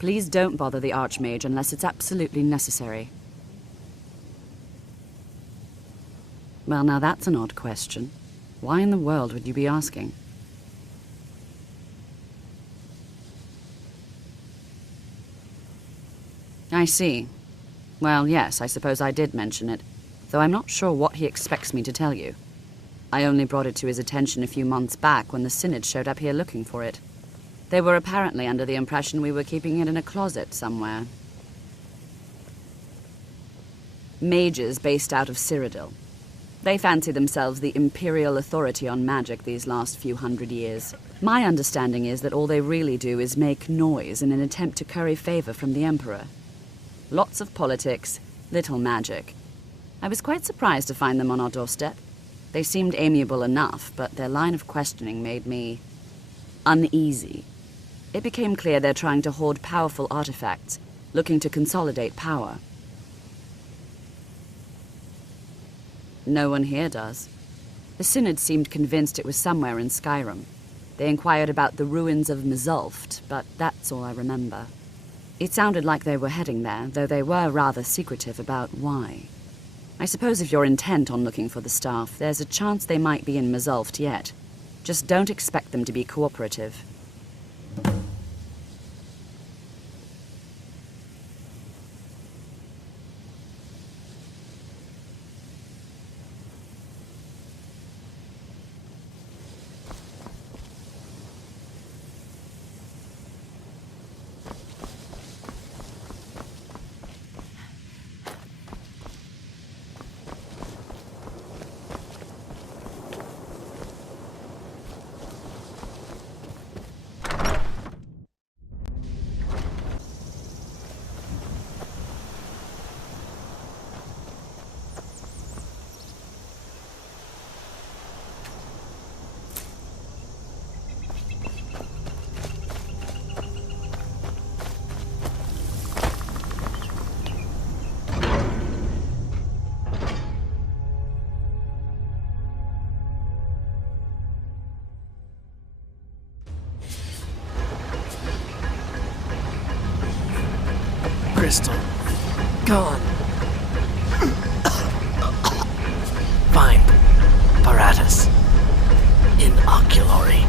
Please don't bother the Archmage unless it's absolutely necessary. Well, now that's an odd question. Why in the world would you be asking? I see. Well, yes, I suppose I did mention it, though I'm not sure what he expects me to tell you. I only brought it to his attention a few months back when the Synod showed up here looking for it. They were apparently under the impression we were keeping it in a closet somewhere. Mages based out of Cyrodiil. They fancy themselves the imperial authority on magic these last few hundred years. My understanding is that all they really do is make noise in an attempt to curry favor from the Emperor. Lots of politics, little magic. I was quite surprised to find them on our doorstep. They seemed amiable enough, but their line of questioning made me uneasy. It became clear they're trying to hoard powerful artifacts, looking to consolidate power. No one here does. The Synod seemed convinced it was somewhere in Skyrim. They inquired about the ruins of Mzulft, but that's all I remember. It sounded like they were heading there, though they were rather secretive about why. I suppose if you're intent on looking for the staff, there's a chance they might be in Mzulft yet. Just don't expect them to be cooperative. Crystal. Gone. Find apparatus. Inoculary.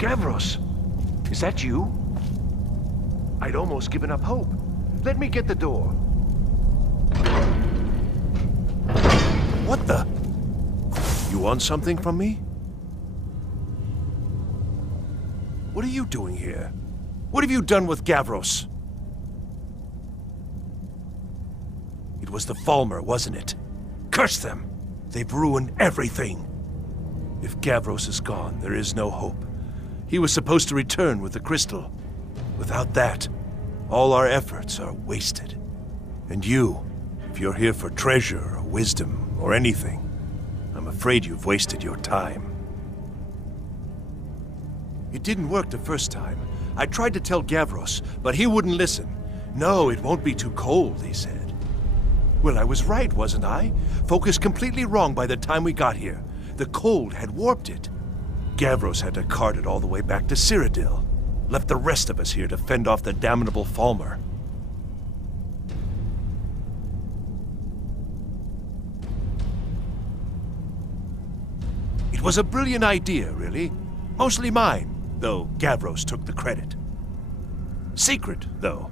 Gavros, is that you? I'd almost given up hope. Let me get the door. What the? You want something from me? What are you doing here? What have you done with Gavros? It was the Falmer, wasn't it? Curse them! They've ruined everything! If Gavros is gone, there is no hope. He was supposed to return with the crystal. Without that, all our efforts are wasted. And you, if you're here for treasure or wisdom or anything, I'm afraid you've wasted your time. It didn't work the first time. I tried to tell Gavros, but he wouldn't listen. No, it won't be too cold, he said. Well, I was right, wasn't I? Focused completely wrong by the time we got here. The cold had warped it. Gavros had to cart it all the way back to Cyrodiil. Left the rest of us here to fend off the damnable Falmer. It was a brilliant idea, really. Mostly mine. though Gavros took the credit. Secret, though.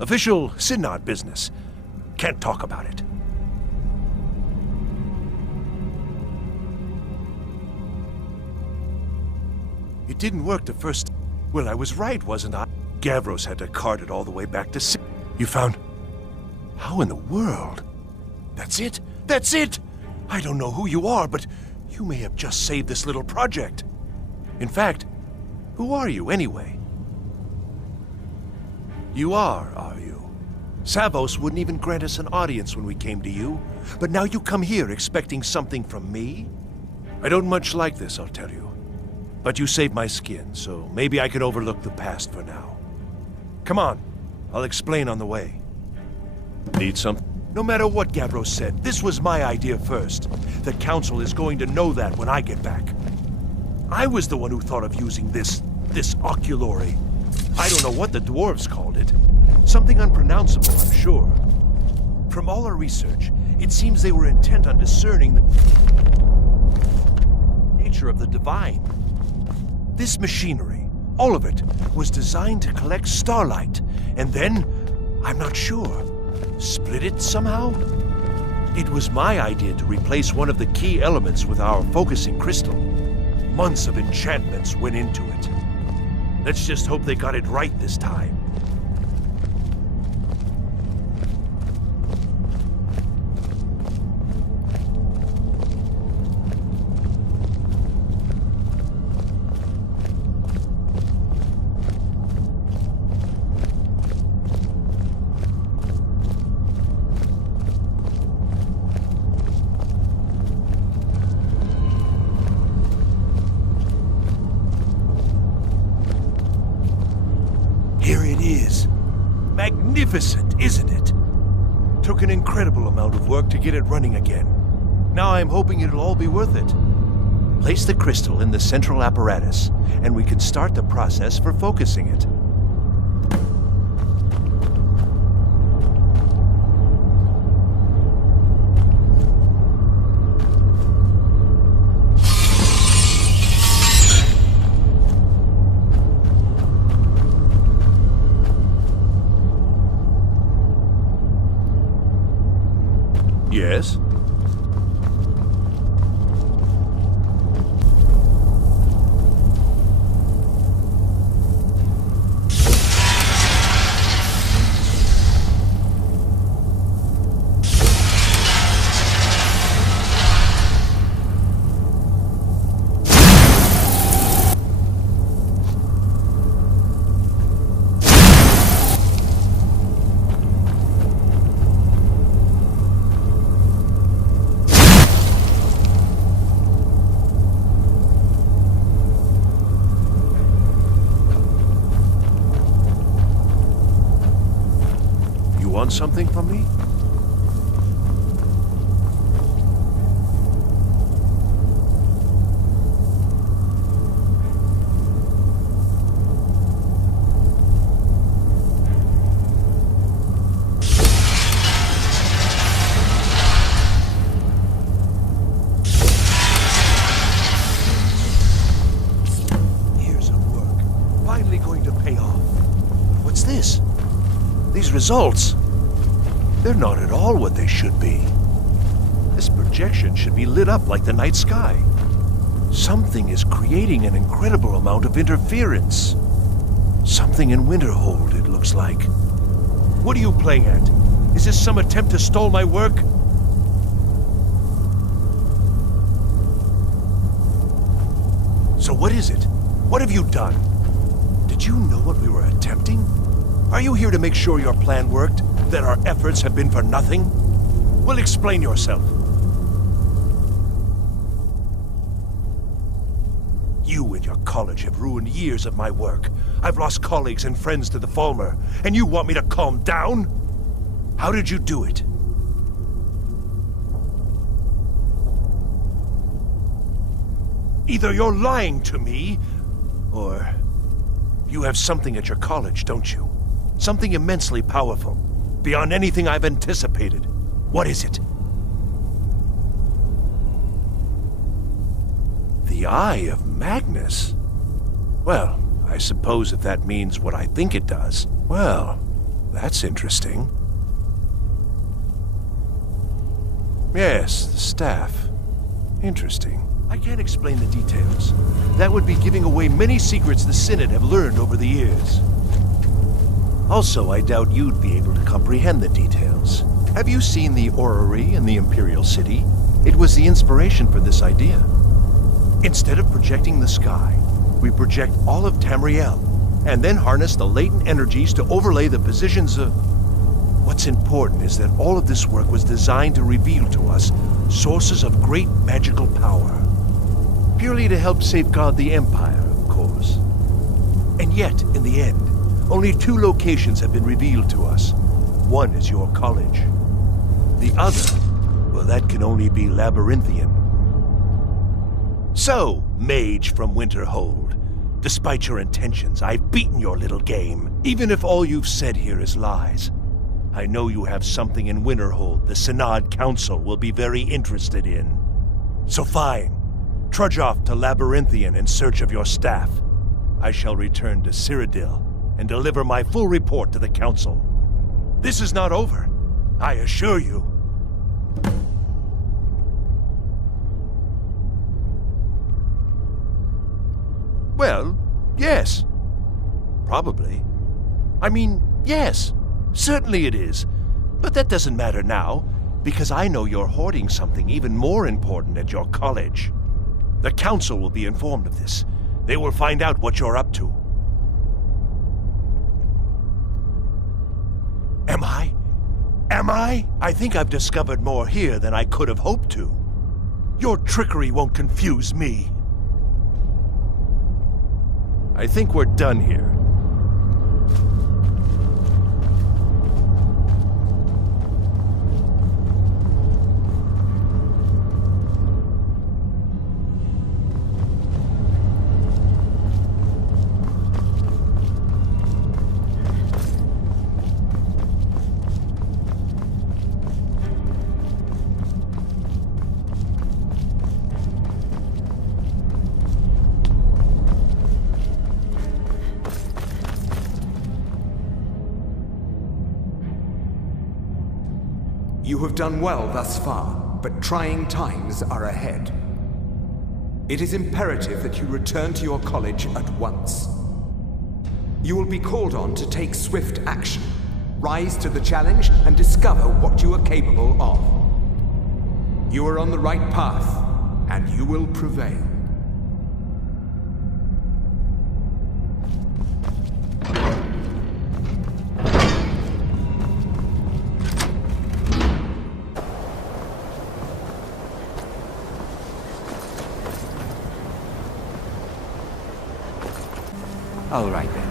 Official Synod business. Can't talk about it. It didn't work the first... Well, I was right, wasn't I? Gavros had to cart it all the way back to... You found... How in the world? That's it? That's it! I don't know who you are, but you may have just saved this little project. In fact, who are you, anyway? You are you? Savos wouldn't even grant us an audience when we came to you, but now you come here expecting something from me? I don't much like this, I'll tell you. But you saved my skin, so maybe I can overlook the past for now. Come on, I'll explain on the way. Need some? No matter what Gavros said, this was my idea first. The Council is going to know that when I get back. I was the one who thought of using this oculory. I don't know what the dwarves called it. Something unpronounceable, I'm sure. From all our research, it seems they were intent on discerning the nature of the divine. This machinery, all of it, was designed to collect starlight, and then, I'm not sure, split it somehow? It was my idea to replace one of the key elements with our focusing crystal. Months of enchantments went into it. Let's just hope they got it right this time. Here it is. Magnificent, isn't it? Took an incredible amount of work to get it running again. Now I'm hoping it'll all be worth it. Place the crystal in the central apparatus, and we can start the process for focusing it. Yes? Want something from me? Years of work, finally going to pay off. What's this? These results. They're not at all what they should be. This projection should be lit up like the night sky. Something is creating an incredible amount of interference. Something in Winterhold, it looks like. What are you playing at? Is this some attempt to stall my work? So what is it? What have you done? Did you know what we were attempting? Are you here to make sure your plan worked? That our efforts have been for nothing? Well, explain yourself. You and your college have ruined years of my work. I've lost colleagues and friends to the Falmer, and you want me to calm down? How did you do it? Either you're lying to me, or you have something at your college, don't you? Something immensely powerful. Beyond anything I've anticipated. What is it? The Eye of Magnus? Well, I suppose if that means what I think it does. Well, that's interesting. Yes, the staff. Interesting. I can't explain the details. That would be giving away many secrets the Synod have learned over the years. Also, I doubt you'd be able to comprehend the details. Have you seen the orrery in the Imperial City? It was the inspiration for this idea. Instead of projecting the sky, we project all of Tamriel, and then harness the latent energies to overlay the positions of... What's important is that all of this work was designed to reveal to us sources of great magical power. Purely to help safeguard the Empire, of course. And yet, in the end, only 2 locations have been revealed to us. One is your college. The other, well, that can only be Labyrinthian. So, mage from Winterhold, despite your intentions, I've beaten your little game. Even if all you've said here is lies, I know you have something in Winterhold the Synod Council will be very interested in. So fine, trudge off to Labyrinthian in search of your staff. I shall return to Cyrodiil and deliver my full report to the Council. This is not over, I assure you. Well, yes. Probably. I mean, yes. Certainly it is. But that doesn't matter now, because I know you're hoarding something even more important at your college. The Council will be informed of this. They will find out what you're up to. Am I? Am I? I think I've discovered more here than I could have hoped to. Your trickery won't confuse me. I think we're done here. You have done well thus far, but trying times are ahead. It is imperative that you return to your college at once. You will be called on to take swift action, rise to the challenge, and discover what you are capable of. You are on the right path, and you will prevail. All right then.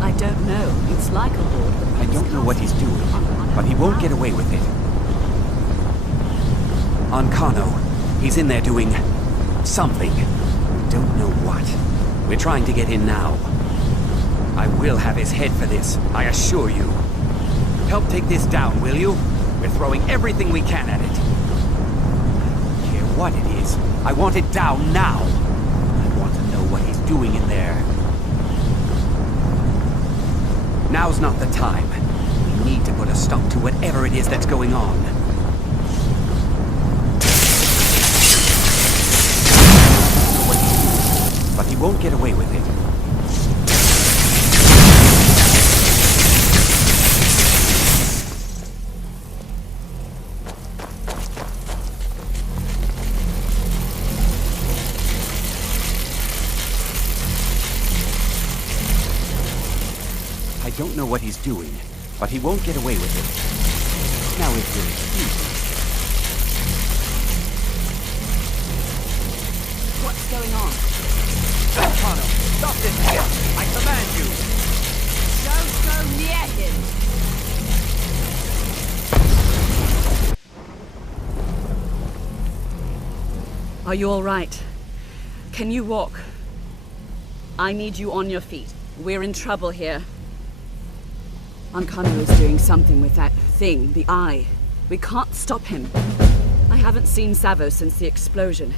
I don't know. It's like a board. I don't know what he's doing, but he won't get away with it. On Kano, he's in there doing something. We don't know what. We're trying to get in now. I will have his head for this, I assure you. Help take this down, will you? We're throwing everything we can at it. I don't care what it is. I want it down now. I want to know what he's doing in there. Now's not the time. We need to put a stop to whatever it is that's going on. But he won't get away with it. I don't know what he's doing, but he won't get away with it. Now if you'll excuse me. What's going on? Kano, stop this here! I command you! Don't go near him! Are you all right? Can you walk? I need you on your feet. We're in trouble here. Ankano is doing something with that thing, the eye. We can't stop him. I haven't seen Savo since the explosion.